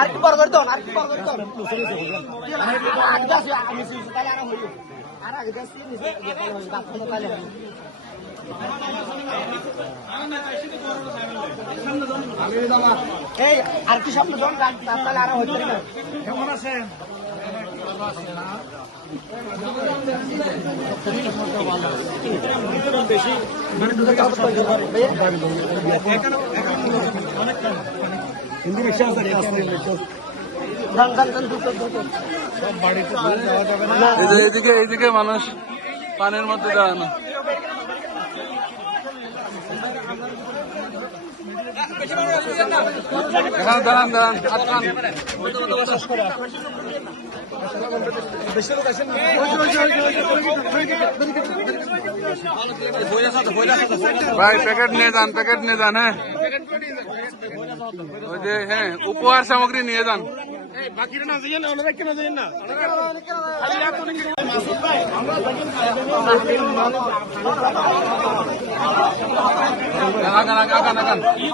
আরেকটু বড় করে দাও, আরেকটু বড় করে দাও। আমি সুইচ তাহলে আরাম হইল। আর আগে যাচ্ছি নিচে বাথরুমে তাহলে এই আর কি স্বপ্ন জন তাহলে আরাম হইতে না। কেমন আছেন? বেশি হিন্দি বেশি আছে এইদিকে মানুষ পানির মধ্যে যায় না। এখানে দাঁড়ান আটকান। ভাই প্যাকেট নিয়ে যান হ্যাঁ, ওই যে হ্যাঁ উপহার সামগ্রী নিয়ে যান।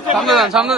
সামনে যান সামনে